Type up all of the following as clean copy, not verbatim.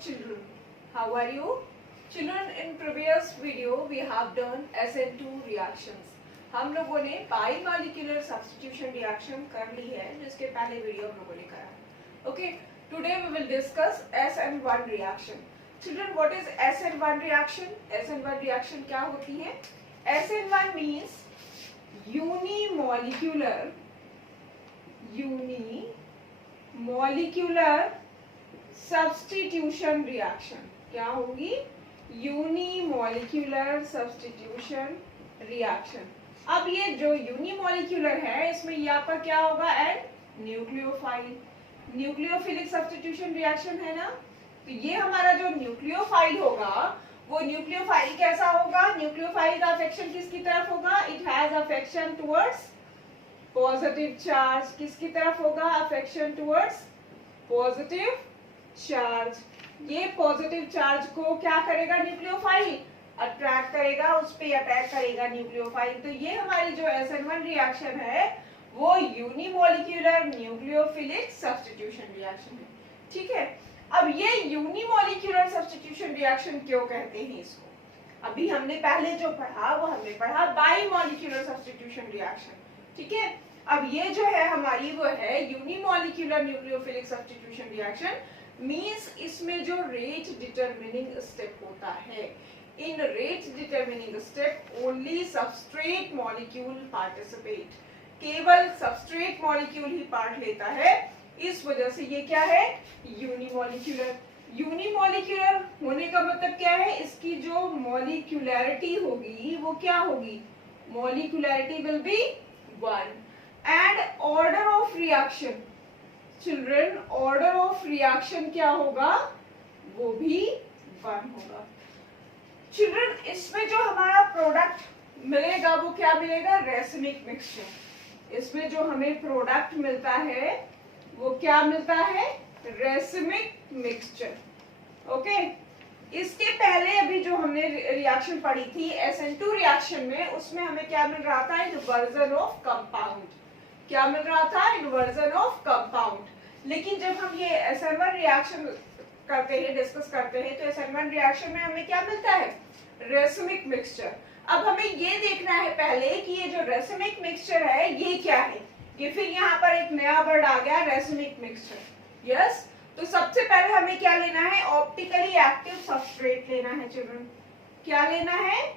children, how are you? Children, in previous video we have done SN2 reactions. हम लोगों ने बाइमॉलिक्यूलर substitution reaction कर ली है, जिसके पहले वीडियो हम लोगों ने करा. Okay, today we will discuss SN1 reaction. Children, what is SN1 reaction? SN1 reaction क्या होती है? SN1 means unimolecular substitution reaction. क्या होगी? Unimolecular substitution reaction. अब ये जो यूनिमॉलिक्यूलर है, इसमें यहाँ पर क्या होगा? And nucleophile. Nucleophilic substitution reaction है ना. तो ये हमारा जो न्यूक्लियोफाइल होगा, वो न्यूक्लियोफाइल कैसा होगा? न्यूक्लियोफाइल का अफेक्शन किसकी तरफ होगा? It has affection towards positive charge. किसकी तरफ होगा? Affection towards positive charge. ये पॉजिटिव चार्ज को क्या करेगा? न्यूक्लियोफाइल अट्रैक्ट करेगा, उस पे अटैक करेगा न्यूक्लियोफाइल. तो ये हमारी जो SN1 रिएक्शन है, वो यूनिमॉलिक्यूलर न्यूक्लियोफिलिक सब्स्टिट्यूशन रिएक्शन है. ठीक है. अब ये यूनिमॉलिक्यूलर सब्स्टिट्यूशन रिएक्शन क्यों कहते हैं इसको? अभी हमने पहले जो पढ़ा, वो हमने पढ़ा बाइमॉलिक्यूलर सब्स्टिट्यूशन रिएक्शन. ठीक है. अब ये जो है हमारी, वो है unimolecular nucleophilic substitution reaction. Means इसमें जो रेट डिटरमिनिंग स्टेप होता है, in rate determining step only substrate molecule participate. केवल सबस्ट्रेट मॉलिक्यूल ही पार्ट लेता है. इस वजह से ये क्या है? यूनिमॉलिक्यूलर. यूनिमॉलिक्यूलर होने का मतलब क्या है? इसकी जो मॉलिक्यूलैरिटी होगी, वो क्या होगी? Molecularity will be 1. And order of reaction, children, order of reaction क्या होगा? वो भी 1 होगा. चिल्ड्रन, इसमें जो हमारा प्रोडक्ट मिलेगा, वो क्या मिलेगा? Racemic mixture. इसमें जो हमें प्रोडक्ट मिलता है, वो क्या मिलता है? Racemic mixture. ओके. इसके पहले अभी जो हमने रिएक्शन पढ़ी थी SN2 रिएक्शन में, उसमें हमें क्या मिल रहा था? Inversion of compound. क्या मिल रहा था? Inversion of compound. लेकिन जब हम ये SN1 रिएक्शन करते हैं, डिस्कस करते हैं, तो SN1 रिएक्शन में हमें क्या मिलता है? Racemic mixture. अब हमें ये देखना है पहले कि ये जो रेसिमिक मिक्सचर है, ये क्या है. ये फिर यहाँ पर एक नया वर्ड आ गया, रेसिमिक मिक्सचर. यस. तो सबसे पहले हमें क्या लेना है? ऑप्टिकली एक्टिव सबस्ट्रेट लेना है. चिल्ड्रन, क्या लेना है?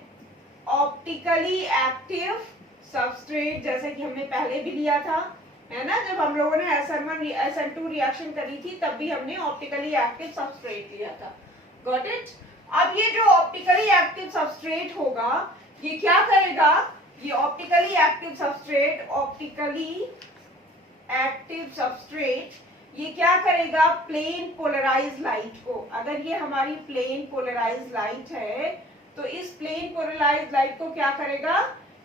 ऑप्टिकली एक्टिव सबस्ट्रेट, जैसे कि हमने पहले भी लिया था, है ना. जब हम लोगों ने SN2 रिएक्शन करी थी, तब भी हमने ऑप्टिकली एक्टिव सबस्ट्रेट लिया था. Got it. अब ये जो ऑप्टिकली एक्टिव सबस्ट्रेट होगा, ये क्या करेगा? ये ऑप्टिकली एक्टिव सबस्ट्रेट ये क्या करेगा? प्लेन पोलराइज लाइट को, अगर ये हमारी प्लेन पोलराइज लाइट है, तो इस प्लेन पोलराइज लाइट को क्या करेगा?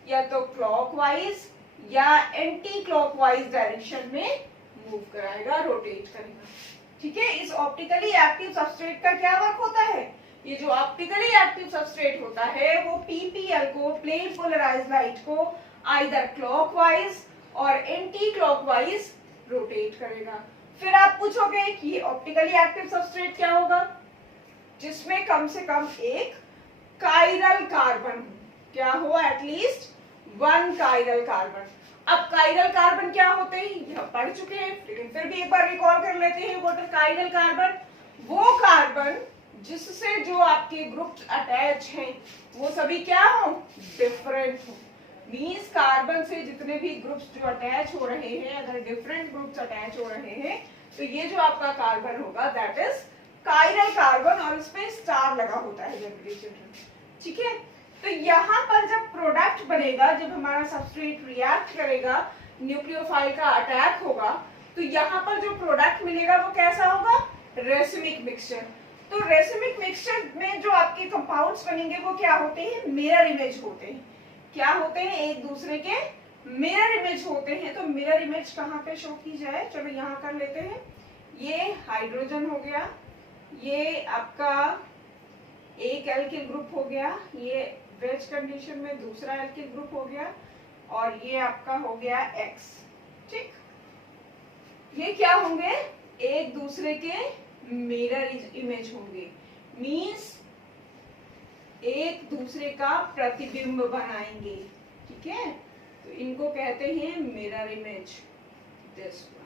या तो क्लॉकवाइज या एंटी क्लॉकवाइज डायरेक्शन में मूव कराएगा, रोटेट करेगा. ठीक है. इस ऑप्टिकली एक्टिव सबस्ट्रेट का क्या वर्क होता है? ये जो ऑप्टिकली एक्टिव सबस्ट्रेट होता है, वो PPL को, प्लेन पोलराइज लाइट को, आइदर क्लॉकवाइज और एंटी क्लॉकवाइज रोटेट करेगा. फिर आप पूछोगे कि ये ऑप्टिकली एक्टिव सबस्ट्रेट क्या होगा? जिसमें कम से कम एक काइरल कार्बन हो. क्या हो? At least 1 chiral carbon. अब काइरल कार्बन क्या होते हैं, यह पढ़ चुके हैं, लेकिन फिर भी एक बार रिकॉल कर लेते हैं. What is chiral carbon? वो कार्बन जिससे जो आपके ग्रुप्स अटैच हैं, वो सभी क्या हो? डिफरेंट हो. मींस कार्बन से जितने भी ग्रुप्स जो अटैच हो रहे हैं, अगर डिफरेंट ग्रुप्स अटैच हो रहे हैं, तो ये जो आपका कार्बन होगा, दैट इज काइरल कार्बन, और इसमें स्टार लगा होता है जनरली. चिल्ड्रन, ठीक है. तो यहाँ पर जब प्रोडक्ट बनेगा, जब हमारा सबस्ट्रेट रिएक्ट करेगा, न्यूक्लियोफाइल का अटैक होगा, तो यहाँ पर जो प्रोडक्ट मिलेगा, वो कैसा होगा? Racemic mixture. तो रेसिमिक मिक्सचर में जो आपके कंपाउंड्स बनेंगे, वो क्या होते हैं? मिरर इमेज होते हैं. क्या होते हैं? एक दूसरे के मिरर इमेज होते हैं. तो मिरर इमेज कहाँ पे शो की जाए? चलो यहाँ कर लेते हैं. ये हाइड्रोजन हो गया, ये आपका एक एल्किल ग्रुप हो गया, ये वेज कंडीशन में दूसरा एल्किल ग्रुप हो गया, और ये आपका हो गया X. ठीक. ये क्या होंगे? एक दूसरे के मिरर इमेज होंगे, मींस एक दूसरे का प्रतिबिंब बनाएंगे, ठीक है। तो इनको कहते हैं मिरर इमेज। दिस वन,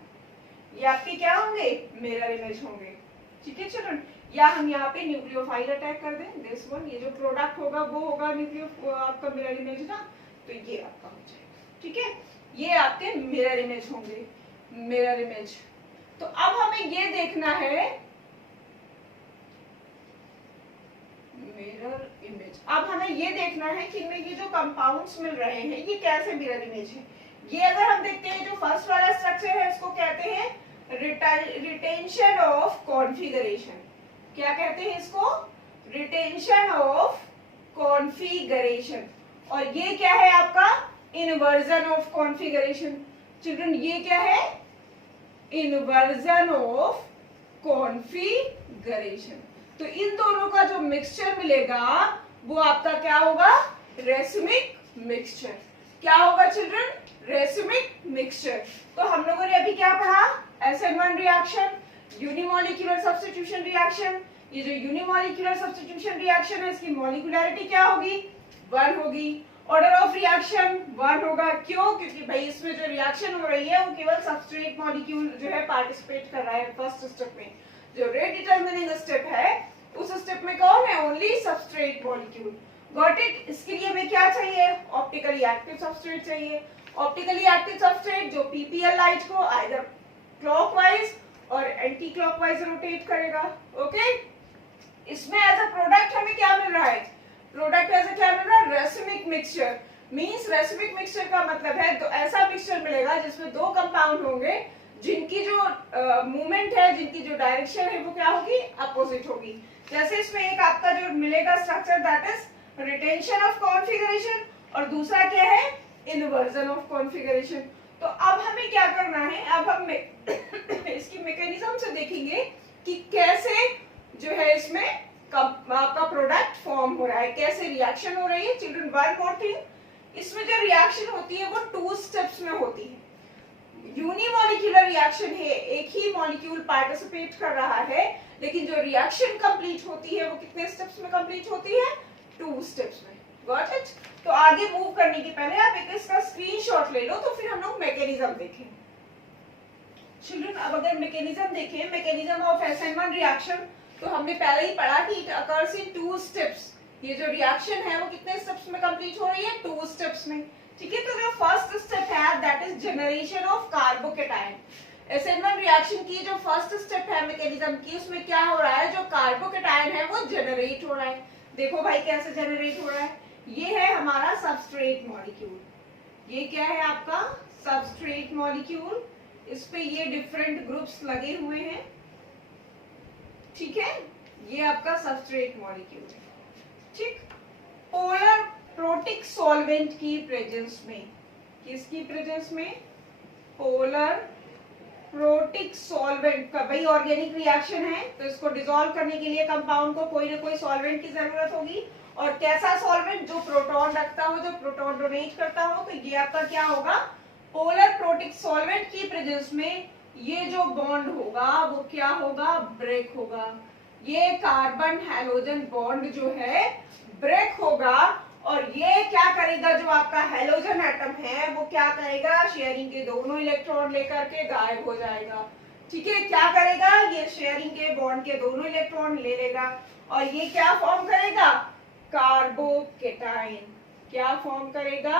ये आपके क्या होंगे, मिरर इमेज होंगे, ठीक है चिल्ड्रन। या हम यहाँ पे न्यूक्लियोफाइल अटैक कर दें, दिस वन, ये जो प्रोडक्ट होगा वो होगा न्यूक्लियो आपका मिरर इमेज ना, तो ये आपका हो जाएगा, ठीक है। ये आपके मिरर इमेज होंगे, मिरर इमेज। तो अब हमें ये देखना है मिरर इमेज, अब हमें ये देखना है कि इनमें ये जो कंपाउंड्स मिल रहे हैं ये कैसे मिरर इमेज है। ये अगर हम देखते हैं जो फर्स्ट वाला स्ट्रक्चर है इसको कहते हैं रिटेंशन ऑफ कॉन्फ़िगरेशन। क्या कहते हैं इसको, रिटेंशन ऑफ कॉन्फ़िगरेशन। और ये क्या है आपका, इन्वर्जन ऑफ कॉन्फ़िगरेशन। चिल्ड्रन ये क्या है, इन्वर्जन ऑफ कॉन्फ़िगरेशन। तो इन दोनों का जो मिक्सचर मिलेगा वो आपका क्या होगा, रेसिमिक मिक्सचर। क्या होगा चिल्ड्रन, रेसिमिक मिक्सचर। तो हम लोगों ने अभी क्या पढ़ा, SN1 reaction, unimolecular substitution reaction. ये जो यूनिमॉलिक्यूलर सब्स्टिट्यूशन रिएक्शन है इसकी मॉलिक्यूलैरिटी क्या होगी, 1 होगी। ऑर्डर ऑफ रिएक्शन 1 होगा, क्यों, क्योंकि भाई इसमें जो रिएक्शन हो रही है वो केवल सबस्ट्रेट मॉलिक्यूल जो है पार्टिसिपेट कर रहा है फर्स्ट स्टेप में। जो रेट डिटरमिनिंग स्टेप है उस स्टेप में कौन है, only substrate molecule. Got it. इसके लिए हमें क्या चाहिए, ऑप्टिकली एक्टिव सबस्ट्रेट चाहिए। ऑप्टिकली एक्टिव सबस्ट्रेट जो पीपीएल लाइट को आइदर क्लॉकवाइज और एंटी क्लॉकवाइज रोटेट करेगा, ओके। इसमें एज अ प्रोडक्ट हमें क्या मिल रहा है, प्रोडक्ट एज अ क्या मिल रहा है, racemic mixture. Means racemic mixture का मतलब है तो ऐसा मिक्सचर मिलेगा जिसमें दो कंपाउंड होंगे जिनकी जो मूवमेंट है, जिनकी जो डायरेक्शन है वो क्या होगी, अपोजिट होगी। जैसे इसमें एक आपका जो मिलेगा structure that is retention of configuration और दूसरा क्या है, इन्वर्जन ऑफ कॉन्फ़िगरेशन। तो अब हमें क्या करना है, अब हम इसकी मैकेनिज्म से देखेंगे कि कैसे जो है इसमें आपका प्रोडक्ट फॉर्म हो रहा है, कैसे रिएक्शन हो रही है। चिल्ड्रन वन मोर थिंग, इसमें जो रिएक्शन होती है वो 2 स्टेप्स में होती है। यूनिमॉलिक्यूलर रिएक्शन है, एक ही मॉलिक्यूल पार्टिसिपेट कर रहा है, लेकिन जो रिएक्शन कंप्लीट होती है वो कितने स्टेप्स में कंप्लीट होती है, 2 स्टेप्स में। Got it. तो आगे मूव करने के पहले आप एक इसका स्क्रीनशॉट ले लो तो फिर हम लोग मैकेनिज्म देखें। चिल्ड्रन अब अगर मैकेनिज्म देखें, मैकेनिज्म ऑफ SN1 रिएक्शन, तो हमने पहले ही पढ़ा कि इट अकर्स इन 2 स्टेप्स। ये जो रिएक्शन है वो कितने स्टेप्स में कंप्लीट हो रही है, 2 स्टेप्स में, ठीक है। तो जो फर्स्ट स्टेप है that is generation of carbocation. SN1 reaction की जो फर्स्ट स्टेप है मैकेनिज्म की, उसमें क्या हो रहा है, जो कार्बोकेटायन है वो जनरेट हो रहा है। देखो भाई कैसे जनरेट हो रहा है, ये है हमारा सबस्ट्रेट मॉलिक्यूल, ये क्या है आपका सबस्ट्रेट मॉलिक्यूल, इस पे ये डिफरेंट ग्रुप्स लगे हुए हैं, ठीक है। ये आपका सबस्ट्रेट मॉलिक्यूल है, ठीक। पोलर प्रोटिक सॉल्वेंट की प्रेजेंस में, किसकी प्रेजेंस में, पोलर प्रोटिक सॉल्वेंट का, भाई ऑर्गेनिक रिएक्शन है तो इसको डिसॉल्व करने के लिए कंपाउंड को कोई ना कोई सॉल्वेंट की जरूरत होगी। और कैसा सॉल्वेंट, जो प्रोटॉन रखता हो, जो प्रोटॉन डोनेट करता हो, तो ये आपका क्या होगा, पोलर प्रोटिक सॉल्वेंट की प्रेजेंस में ये जो बॉन्ड होगा वो क्या होगा, ब्रेक होगा। ये कार्बन हैलोजन बॉन्ड जो है ब्रेक होगा और ये क्या करेगा, जो आपका हैलोजन एटम है वो क्या करेगा, शेयरिंग के दोनों इलेक्ट्रॉन लेकर के गायब हो जाएगा, ठीक है। क्या करेगा, ये शेयरिंग के बॉन्ड के दोनों इलेक्ट्रॉन ले लेगा और ये क्या फॉर्म करेगा, कार्बोकेटाइन। क्या फॉर्म करेगा,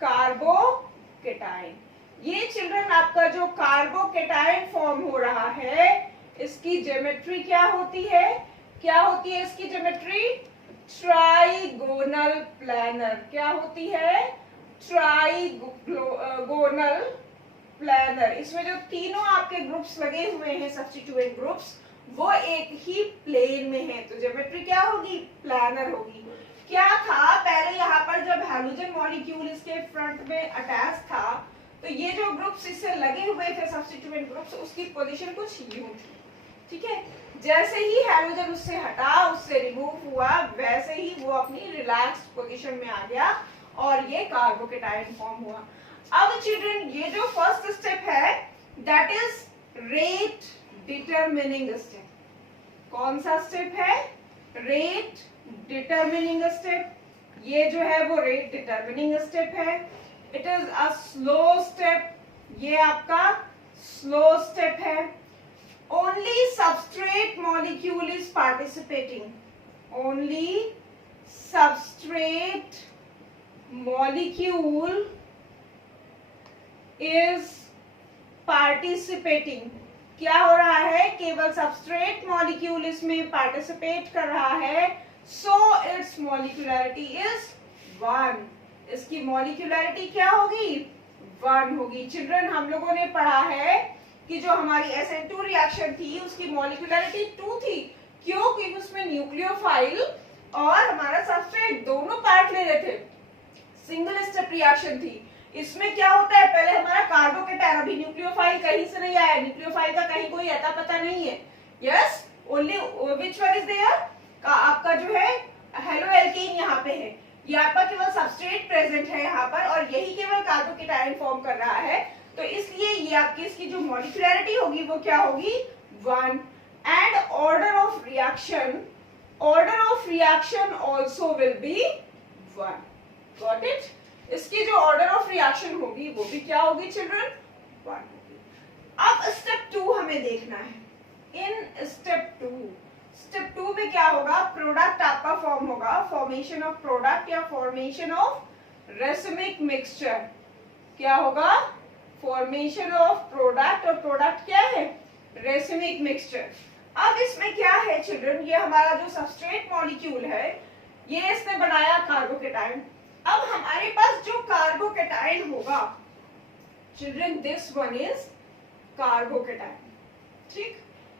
कार्बोकेटाइन। ये चिल्ड्रन आपका जो कार्बोकेटाइन फॉर्म हो रहा है इसकी ज्योमेट्री क्या होती है, क्या होती है इसकी ज्योमेट्री, ट्राइगोनल प्लानर। क्या होती है, ट्राइगोनल प्लानर। इसमें जो तीनों आपके ग्रुप्स लगे हुए हैं सब्स्टिट्यूएंट ग्रुप्स, वो एक ही प्लेन में है, तो ज्योमेट्री क्या होगी, प्लानर होगी। क्या था पहले यहाँ पर जब हैलोजन मॉलिक्यूल इसके फ्रंट में अटैच था तो ये जो ग्रुप्स इससे लगे हुए थे सब्स्टिट्यूएंट ग्रुप्स, उसकी पोजीशन कुछ यूं थी, ठीक है। जैसे ही हैलोजन उससे हटा, उससे रिमूव हुआ, वैसे ही वो अपनी रिलैक्स्ड पोजीशन में आ गया और ये कार्बोकेटाइन फॉर्म हुआ। अब चिल्ड्रन ये जो फर्स्ट स्टेप है that is rate determining step. कौन सा स्टेप है? Rate determining step. ये जो है वो रेट डिटरमिनिंग स्टेप है। It is a slow step, ये आपका स्लो स्टेप है। Only substrate molecule is participating, only substrate molecule is participating. क्या हो रहा है? केवल सबस्ट्रेट मॉलिक्यूल इसमें पार्टिसिपेट कर रहा है। So it's molecularity is 1। इसकी मॉलिक्यूलरिटी क्या होगी? 1 होगी। चिल्ड्रन, हम लोगों ने पढ़ा है कि जो हमारी SN2 रिएक्शन थी उसकी मॉलिक्यूलरिटी 2 थी। क्यों? क्योंकि उसमें न्यूक्लियोफाइल और हमारा सबस्ट्रेट दोनों पार्ट ले रहे थे। सिंगल स्टेप रिएक्शन थी। इसमें क्या होता है? पहले हमारा कार्बोकेटायन, अभी न्यूक्लियोफाइल कहीं से नहीं आया, न्यूक्लियोफाइल का कहीं कोई अता पता नहीं है। Yes, only which one is there? आपका जो है हेलो एल्केन यहाँ पे है, ये आपका केवल सबस्ट्रेट प्रेजेंट है यहाँ पर और यही केवल कार्बोकेटायन फॉर्म कर रहा है। तो इसलिए ये आपकी इसकी जो मॉलिक्यूलरिटी होगी वो क्या होगी? 1। And order of reaction, order of reaction also will be 1। Got it? इसकी जो ऑर्डर ऑफ रिएक्शन होगी वो भी क्या होगी चिल्ड्रन? 1 होगी। अब स्टेप 2 हमें देखना है। इन स्टेप 2 में क्या होगा? प्रोडक्ट आपका फॉर्म होगा, फॉर्मेशन ऑफ प्रोडक्ट या फॉर्मेशन ऑफ रेसिमिक मिक्सचर। क्या होगा? फॉर्मेशन ऑफ प्रोडक्ट, और प्रोडक्ट क्या है? Racemic mixture. अब इसमें क्या है चिल्ड्रन? ये हमारा जो सबस्ट्रेट मॉलिक्यूल है ये इसने बनाया कार्बोकेटायन। अब हमारे पास जो कार्बोकेटायन होगा children, this one is carbocation. ठीक,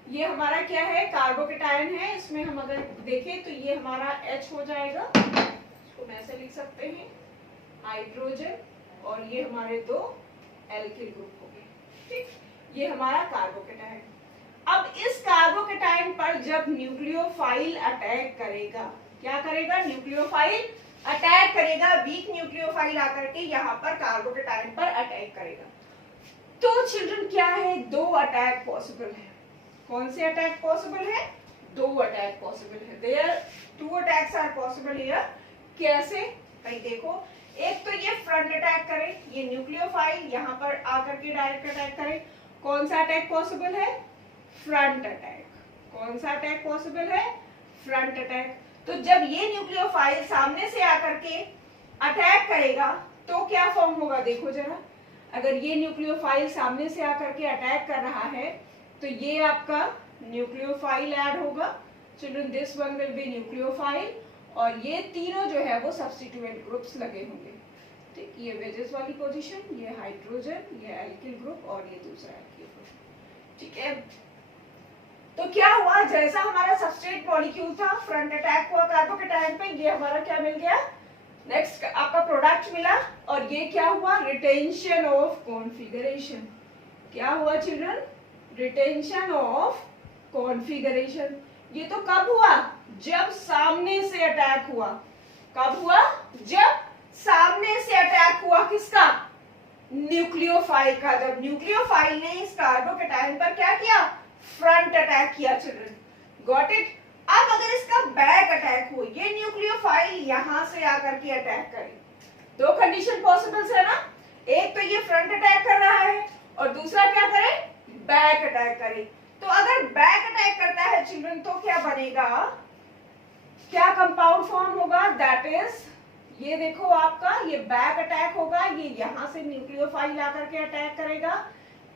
ये हमारा क्या है? कार्बोकेटायन है। इसमें हम अगर देखें तो ये हमारा H हो जाएगा, इसको हम ऐसे लिख सकते हैं, हाइड्रोजन, और ये हमारे 2 एल्किल ग्रुप हो गए। ठीक, ये हमारा कार्बोकेटायन। अब इस कार्बोकेटायन पर जब न्यूक्लियोफाइल अटैक करेगा, क्या करेगा? न्यूक्लियोफाइल अटैक करेगा, वीक न्यूक्लियोफाइल आकर के यहाँ पर कार्बोकेटायन पर अटैक करेगा। तो चिल्ड्रन क्या है? 2 अटैक पॉसिबल है। कौन से अटैक पॉसिबल है? 2 अटैक पॉसिबल है। There 2 attacks are possible here. कैसे? कहीं देखो, एक तो ये फ्रंट अटैक करे, ये न्यूक्लियोफाइल यहाँ पर आकर के डायरेक्ट अटैक करे। कौन सा अटैक पॉसिबल है? Front attack. कौन सा अटैक पॉसिबल है? Front attack. तो जब ये न्यूक्लियोफाइल सामने से आकर के अटैक करेगा तो क्या फॉर्म होगा? देखो जरा, अगर ये न्यूक्लियोफाइल सामने से आकर के अटैक कर रहा है तो ये आपका न्यूक्लियोफाइल ऐड होगा। Children, this one will be nucleophile, और ये तीनों जो है वो सब्स्टिट्यूएंट ग्रुप्स लगे होंगे। ठीक, ये वेजेस वाली पोजीशन, ये हाइड्रोजन, ये एल्किल ग्रुप और ये दूसरा एल्किल ग्रुप। ठीक है, तो क्या हुआ? जैसा हमारा सबस्ट्रेट मॉलिक्यूल था, फ्रंट अटैक हुआ कार्बोकेटायन पे, ये हमारा क्या मिल गया? नेक्स्ट आपका प्रोडक्ट मिला, और ये क्या हुआ? Retention of configuration. क्या हुआ चिल्ड्रन? Retention of configuration. ये तो कब हुआ? जब सामने से अटैक हुआ। कब हुआ? जब सामने से अटैक हुआ। किसका? न्यूक्लियोफाइल का। जब न्यूक्लियोफाइल ने इस कार्बोकेटायन पर क्या किया? फ्रंट अटैक किया चिल्ड्रन। Got it? अब अगर इसका बैक अटैक हो, ये न्यूक्लियोफाइल यहां से आकर के अटैक करे, 2 कंडीशन पॉसिबल है ना? एक तो ये फ्रंट अटैक कर रहा है और दूसरा क्या करे? बैक अटैक करे। तो अगर बैक अटैक करता है चिल्ड्रन तो क्या बनेगा? क्या कंपाउंड फॉर्म होगा? दैट इज, ये देखो आपका ये बैक अटैक होगा, ये यहां से न्यूक्लियोफाइल आकर के अटैक करेगा,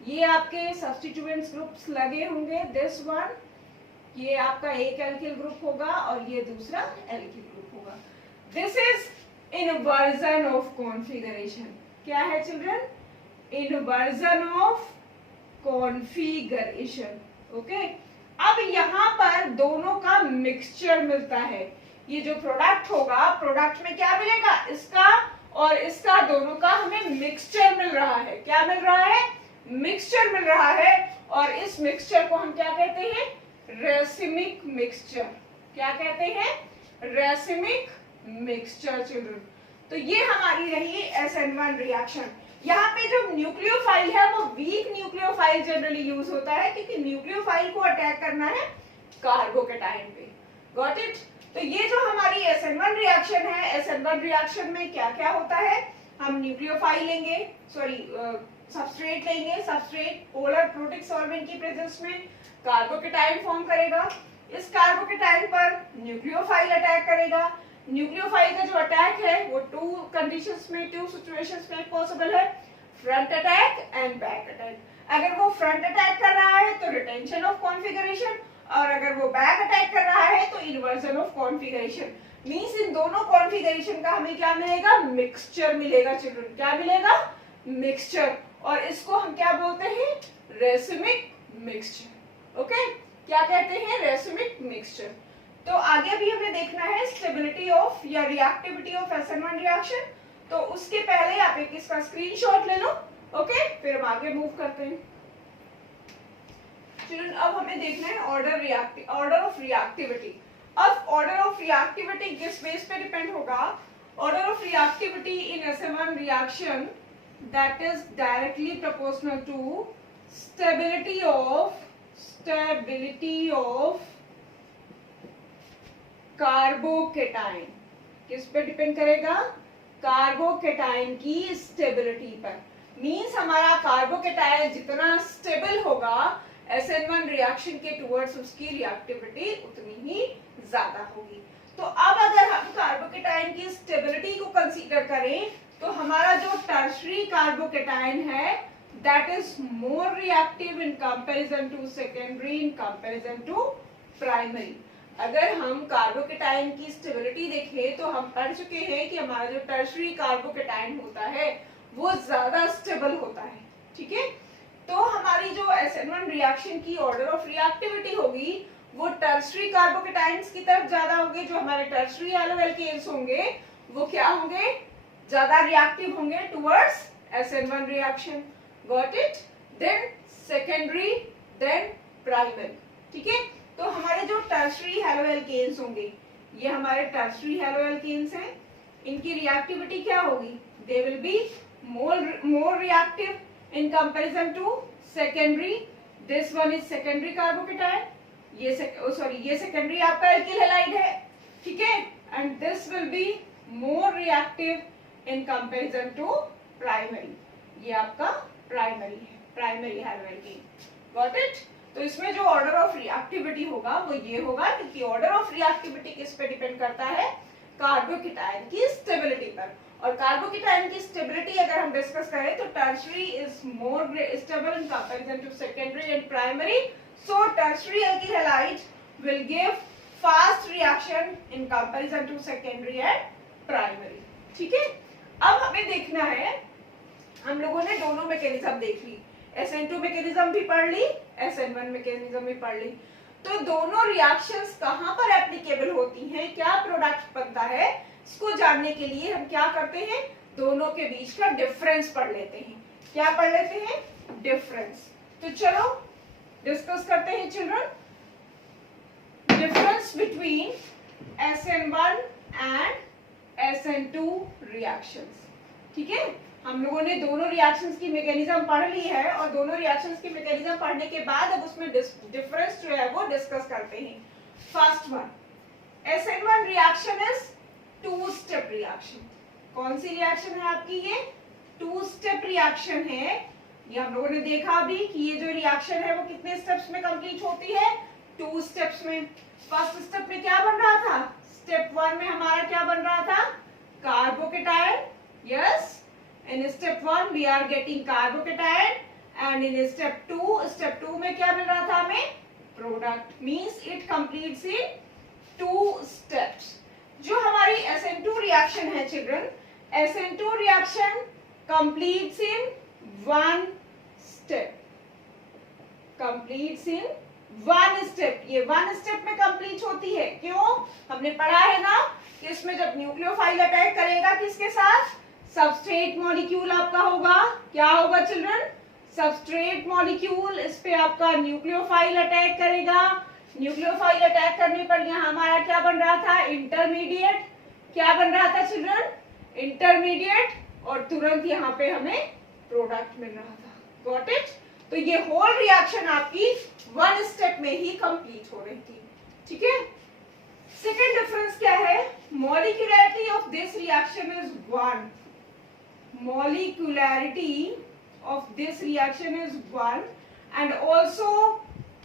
ये आपके सब्स्टिट्यूएंट्स ग्रुप्स लगे होंगे, दिस वन, ये आपका एक एल्किल ग्रुप होगा और ये दूसरा एल्किल ग्रुप होगा। This is inversion of configuration. क्या है children? Inversion of configuration. Okay, अब यहाँ पर दोनों का मिक्सचर मिलता है। ये जो प्रोडक्ट होगा, प्रोडक्ट में क्या मिलेगा? इसका और इसका दोनों का हमें मिक्सचर मिल रहा है। क्या मिल रहा है? मिक्सचर मिल रहा है, और इस मिक्सचर को हम क्या कहते हैं? Racemic mixture. क्या कहते हैं? Racemic mixture children. तो ये हमारी रही SN1 रिएक्शन। यहाँ पे जो न्यूक्लियोफाइल है वो वीक न्यूक्लियोफाइल जनरली यूज होता है, क्योंकि न्यूक्लियोफाइल को अटैक करना है कार्बोकेटाइन पे। Got it? तो ये जो हमारी SN1 रिएक्शन है, SN1 रिएक्शन में क्या क्या होता है, हम न्यूक्लियोफाइल लेंगे, सॉरी सबस्ट्रेट लेंगे, सबस्ट्रेट पोलर प्रोटिक सॉल्वेंट की प्रेजेंस में कार्बोकेटाइन फॉर्म करेगा। इस कार्बोकेटाइन पर न्यूक्लियोफाइल अटैक करेगा। न्यूक्लियोफाइल का जो अटैक है वो टू कंडीशंस में, टू सिचुएशंस में पॉसिबल है, front attack and back attack. अगर वो फ्रंट अटैक कर रहा है तो रिटेंशन ऑफ कॉन्फिगरेशन, और अगर वो बैक अटैक कर रहा है तो इन्वर्जन ऑफ कॉन्फिगरेशन। मींस इन दोनों कॉन्फिगरेशन का हमें क्या मिलेगा, मिक्सचर मिलेगा चिल्ड्रन। क्या मिलेगा, मिक्सचर। और इसको हम क्या बोलते हैं, रेसिमिक मिक्सचर। ओके, क्या कहते हैं, रेसिमिक मिक्सचर। तो आगे भी हमें देखना है स्टेबिलिटी ऑफ या रिएक्टिविटी ऑफ SN1 रिएक्शन। तो उसके पहले आप एक इसका स्क्रीनशॉट ले लो। ओके, फिर हम आगे मूव करते हैं। चिल्ड्रन अब हमें देखना है ऑर्डर ऑफ रिएक्टिविटी। अब ऑर्डर ऑफ रिएक्टिविटी किस बेस पे डिपेंड होगा, order of reactivity in SN1 reaction that is directly proportional to stability of carbocation. किस पे डिपेंड करेगा, कार्बोकेटाइन की स्टेबिलिटी पर। मींस हमारा कार्बोकेटाइन जितना स्टेबल होगा SN1 रिएक्शन के टुवर्ड्स उसकी रिएक्टिविटी उतनी ही ज्यादा होगी। तो अब अगर हम कार्बोकेटाइन की स्टेबिलिटी को कंसीडर करें तो हमारा जो टर्शरी कार्बोकेटाइन है that is more reactive in comparison to secondary, in comparison to primary. अगर हम कार्बोकेटाइन की स्टेबिलिटी देखें तो हम पढ़ चुके हैं कि हमारा जो टर्शरी कार्बोकेटाइन होता है वो ज्यादा स्टेबल होता है। ठीक है, तो हमारी जो SN1 रिएक्शन की ऑर्डर ऑफ रिएक्टिविटी होगी वो टर्शरी कार्बोकेटाइन्स की तरफ ज्यादा होंगे। जो हमारे टर्शरी एल्केन्स होंगे वो क्या होंगे, ज्यादा रिएक्टिव होंगे towards SN1 reaction. Got it? Then secondary, then primary. ठीक है, तो हमारे जो टर्शरी हेलोएल्केन्स होंगे, ये हमारे टर्शरी हेलोएल्केन्स हैं, इनकी रिएक्टिविटी क्या होगी, they will be more reactive in comparison to secondary. This one is secondary carbocation. ये secondary आपका alkyl halide है, ठीक है, and this will be more reactive in comparison to primary. ये आपका primary है, primary haloalkane. Got it? तो इसमें जो ऑर्डर ऑफ रिएक्टिविटी होगा वो ये होगा, क्योंकि ऑर्डर ऑफ रिएक्टिविटी किस पे डिपेंड करता है, कार्बोकेटाइन की स्टेबिलिटी पर। और कार्बोकेटाइन की स्टेबिलिटी अगर हम डिस्कस करें तो tertiary is more stable in comparison to secondary and primary. So tertiary alkyl halide will give fast reaction in comparison to secondary and primary. ठीक है, अब हमें देखना है, हम लोगों ने दोनों मैकेनिज्म देख ली, SN2 मैकेनिज्म भी पढ़ ली, SN1 मैकेनिज्म भी पढ़ ली। तो दोनों रिएक्शंस कहां पर एप्लीकेबल होती हैं, क्या प्रोडक्ट बनता है, इसको जानने के लिए हम क्या करते हैं, दोनों के बीच का डिफरेंस पढ़ लेते हैं। क्या पढ़ लेते हैं, डिफरेंस। तो चलो डिस्कस करते हैं children, difference between SN1 and SN2 reactions. ठीक है, हम लोगों ने दोनों रिएक्शंस की मैकेनिज्म पढ़ ली है और दोनों रिएक्शंस की मैकेनिज्म पढ़ने के बाद अब उसमें डिफरेंस जो है वो डिस्कस करते हैं। First one, SN1 reaction is two step reaction. कौन सी रिएक्शन है आपकी, ये टू स्टेप रिएक्शन है। ये हम लोगों ने देखा अभी कि ये जो रिएक्शन है वो कितने स्टेप्स में कंप्लीट होती है, टू स्टेप्स में। फर्स्ट स्टेप में क्या बन रहा था, स्टेप 1 में हमारा क्या बन रहा था, carbocation. Yes, in step 1 we are getting carbocation and in step 2 में क्या मिल रहा था हमें, product. Means it completes in 2 steps. जो हमारी SN2 रिएक्शन है चिल्ड्रन, SN2 रिएक्शन कंप्लीट्स इन 1 स्टेप, कंप्लीट्स इन 1 स्टेप। ये 1 स्टेप में कंप्लीट होती है। क्यों, हमने पढ़ा है ना कि इसमें जब न्यूक्लियोफाइल अटैक करेगा किसके साथ, सबस्ट्रेट मॉलिक्यूल आपका होगा, क्या होगा चिल्ड्रन, सबस्ट्रेट मॉलिक्यूल, इस पे आपका न्यूक्लियोफाइल अटैक करेगा। न्यूक्लियोफाइल अटैक करने पर यहाँ हमारा क्या बन रहा था, इंटरमीडिएट। क्या बन रहा था चिल्ड्रन, इंटरमीडिएट, और तुरंत यहाँ पे हमें प्रोडक्ट मिल रहा था। Got it? तो ये होल रिएक्शन आपकी 1 स्टेप में ही कंप्लीट हो रही थी। ठीक है। सेकेंड डिफरेंस क्या है? Molecularity of this reaction is 1. Molecularity of this reaction is 1 and also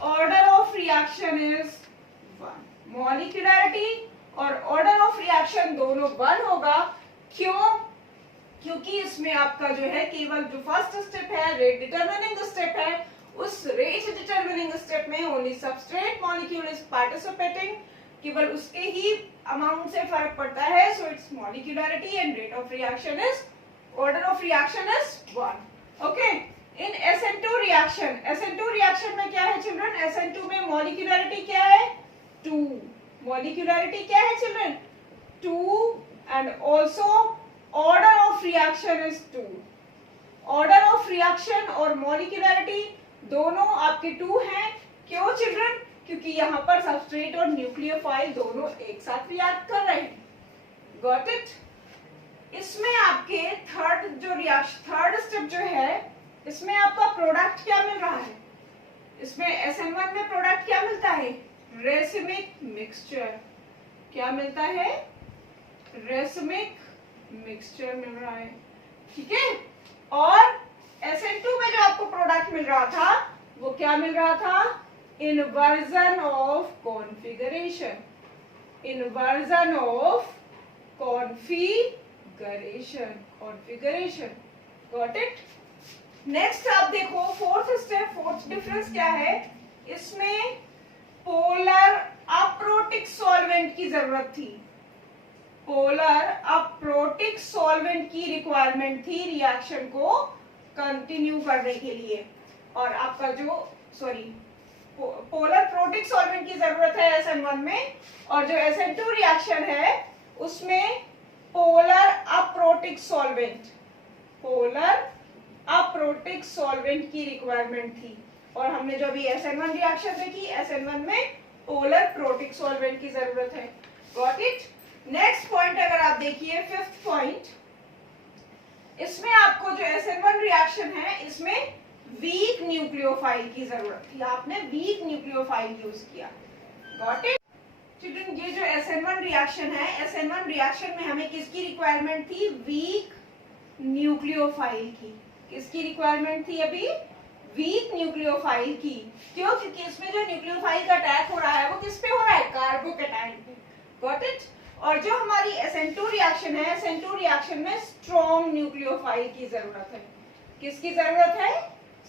order of reaction is 1. Molecularity और order of reaction दोनों 1 होगा. क्यों? क्योंकि इसमें आपका जो है केवल जो फर्स्ट स्टेप है, रेट डिटरमिनिंग स्टेप है, उस रेट डिटरमिनिंग स्टेप में only substrate molecule is participating, केवल उसके ही अमाउंट से फर्क पड़ता है. So it's molecularity and rate of reaction is order of reaction is 1. Okay. In SN2 reaction, SN2 reaction में क्या है children? SN2 में molecularity क्या है? 2. Molecularity क्या है children? 2 and also order of reaction is 2. Order of reaction और molecularity दोनों आपके 2 हैं. क्यों children? क्योंकि यहाँ पर substrate और nucleophile दोनों एक साथ रिएक्ट कर रहे हैं. Got it? इसमें आपके थर्ड स्टेप जो है, इसमें आपका प्रोडक्ट क्या मिल रहा है? इसमें SN1 में प्रोडक्ट क्या मिलता है? Racemic mixture. क्या मिलता है? रेसिमिक मिक्सचर मिल रहा है. ठीक है. और SN2 में जो आपको प्रोडक्ट मिल रहा था वो क्या मिल रहा था? Inversion of configuration. Inversion of configuration. Got it? Next आप देखो फोर्थ स्टेप. फोर्थ डिफरेंस क्या है? इसमें पोलर अप्रोटिक सॉल्वेंट की जरूरत थी. पोलर अप्रोटिक सॉल्वेंट की रिक्वायरमेंट थी रिएक्शन को कंटिन्यू करने के लिए. और आपका जो पोलर प्रोटिक सॉल्वेंट की जरूरत है SN1 में, और जो SN2 रिएक्शन है उसमें पोलर अप्रोटिक सॉल्वेंट की रिक्वायरमेंट थी. और हमने जो अभी SN1 रिएक्शन देखी, SN1 में पोलर प्रोटिक सॉल्वेंट की जरूरत है. Got it? नेक्स्ट पॉइंट अगर आप देखिए, फिफ्थ पॉइंट, इसमें आपको जो SN1 रिएक्शन है इसमें वीक न्यूक्लियोफाइल की जरूरत थी. आपने वीक न्यूक्लियोफाइल यूज किया. Got it? चिल्ड्रन, ये जो SN1 रिएक्शन है, SN1 रिएक्शन में हमें किसकी रिक्वायरमेंट थी? वीक न्यूक्लियोफाइल की. किसकी रिक्वायरमेंट थी अभी? वीक न्यूक्लियोफाइल की. क्यों? क्योंकि इसमें जो न्यूक्लियोफाइल का अटैक हो रहा है वो किस पे हो रहा है? कार्बोकैटायन पे. Got it? और जो हमारी SN2 रिएक्शन है, SN2 रिएक्शन में स्ट्रॉन्ग न्यूक्लियोफाइल की जरूरत है. किसकी जरूरत है?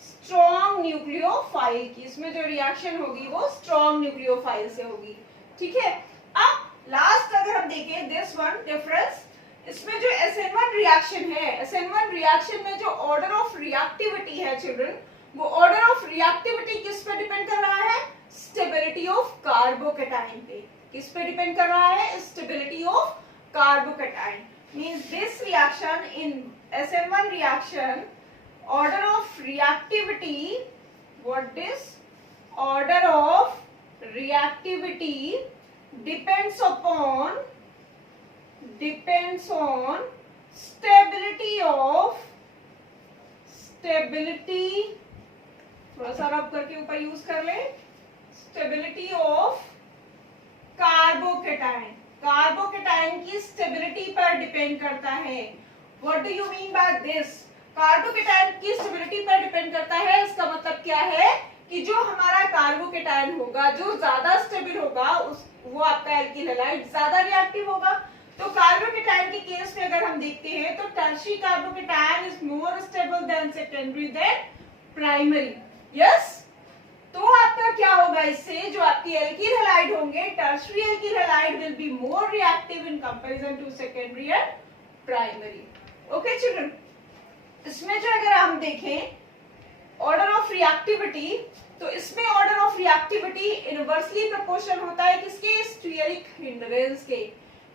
स्ट्रॉन्ग न्यूक्लियोफाइल की. इसमें जो रिएक्शन होगी वो स्ट्रॉन्ग न्यूक्लियोफाइल से होगी. ठीक है. अब लास्ट अगर हम देखें दिस वन डिफरेंस, इसमें जो SN1 रिएक्शन है, SN1 रिएक्शन में जो ऑर्डर ऑफ रिएक्टिविटी है चिल्ड्रन, वो ऑर्डर ऑफ रिएक्टिविटी किस पे डिपेंड कर रहा है? स्टेबिलिटी ऑफ कार्बोकैटायन पे. किस पे डिपेंड कर रहा है? Stability of carbocation. Means this reaction in SN1 reaction, order of reactivity, what is order of reactivity depends on stability, थोड़ा सा रब करके ऊपर यूज कर ले, स्टेबिलिटी ऑफ कार्बोकैटायन. कार्बोकैटायन की स्टेबिलिटी पर डिपेंड करता है. What do you mean by this? Carbocation की स्टेबिलिटी पर डिपेंड करता है. इसका मतलब क्या है कि जो हमारा कार्बोकैटायन होगा, जो ज्यादा स्टेबल होगा, वो आपका एल्किल हैलाइड ज्यादा रिएक्टिव होगा. तो कार्बोकैटायन के केस में अगर हम देखते हैं तो tertiary carbocation is more stable than secondary then primary. Yes. तो आपका क्या होगा इससे? जो आपकी एल्किल हैलाइड होंगे, tertiary alkyl halide will be more reactive in comparison to secondary and primary. Okay children, इसमें जो अगर हम देखें ऑर्डर ऑफ रिएक्टिविटी, तो इसमें order of reactivity inversely proportional होता है किसके? स्टीयरिक हिंड्रेंस के.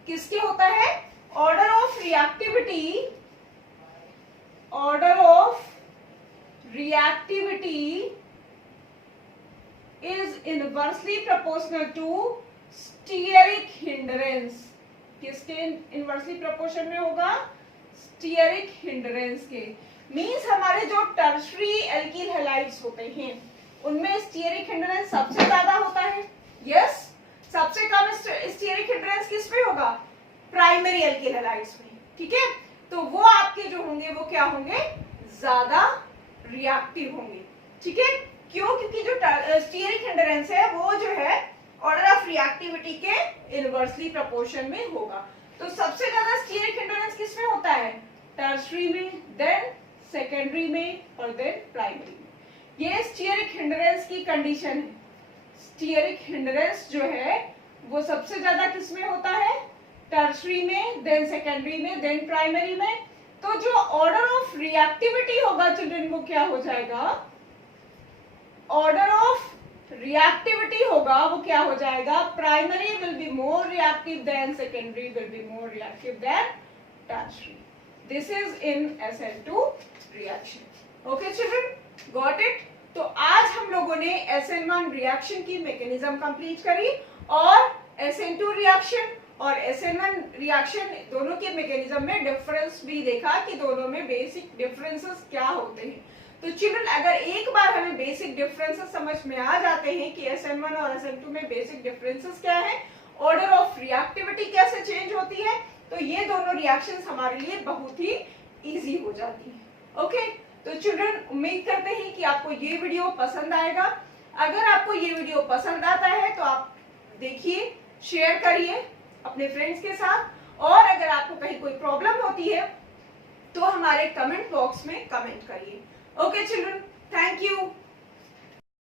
किसके होता है? Order of reactivity, order of reactivity is inversely proportional to steric hindrance. किसके इनवर्सली प्रोपोर्शन में होगा? स्टीयरिक हिंड्रेंस के. मींस हमारे जो टर्शियरी एल्किल हैलाइड्स होते हैं उनमें स्टीयरिक हिंड्रेंस सबसे ज्यादा होता है. यस, सबसे कम स्टीयरिक हिंड्रेंस किसमें होगा? प्राइमरी एल्किल हैलाइड्स में, ठीक है। तो वो आपके जो होंगे वो क्या होंगे? ज्यादा रिएक्टिव होंगे, ठीक है। क्यों? क्योंकि जो स्टीयरिक हिंड्रेंस है वो जो है ऑर्डर ऑफ रिएक्टिविटी के इनवर्सली प्रोपोर्शन में होगा। तो सबसे ज्यादा स्टीयरिक हिंड्रेंस किसमें होता है? टर्शरी में, देन सेकेंडरी में और देन प्राइमरी में। ये स्टीयरिक हिंड्रेंस की कंडीशन है। स्टीयरिक हिंड्रेंस जो है वो सबसे ज्यादा किसमें होता है? टर्शरी में, देन सेकेंडरी में, देन प्राइमरी में। तो जो ऑर्डर ऑफ रिएक्टिविटी होगा चिल्ड्रन वो क्या हो जाएगा? ऑर्डर ऑफ रिएक्टिविटी होगा वो क्या हो जाएगा? Primary will be more reactive than secondary will be more reactive than tertiary. This is in SN2 reaction. Okay children, got it? तो आज हम लोगों ने SN1 रिएक्शन की मैकेनिज्म कंप्लीट करी और SN2 रिएक्शन और SN1 रिएक्शन दोनों के मैकेनिज्म में डिफरेंस भी देखा कि दोनों में बेसिक डिफरेंसेस क्या होते हैं। तो चिल्ड्रन अगर एक बार हमें बेसिक डिफरेंसेस समझ में आ जाते हैं कि SN1 और SN2 में बेसिक डिफरेंसेस क्या है, ऑर्डर ऑफ रिएक्टिविटी कैसे चेंज होती है, तो ये दोनों रिएक्शंस हमारे लिए बहुत ही इजी हो जाती है। ओके, तो चिल्ड्रन उम्मीद करते हैं कि आपको ये वीडियो पसंद आएगा। अगर आपको ये वीडियो पसंद आता है तो आप देखिए, शेयर करिए अपने फ्रेंड्स के साथ, और अगर आपको कहीं कोई प्रॉब्लम होती है तो हमारे कमेंट बॉक्स में कमेंट करिए। Okay children, thank you.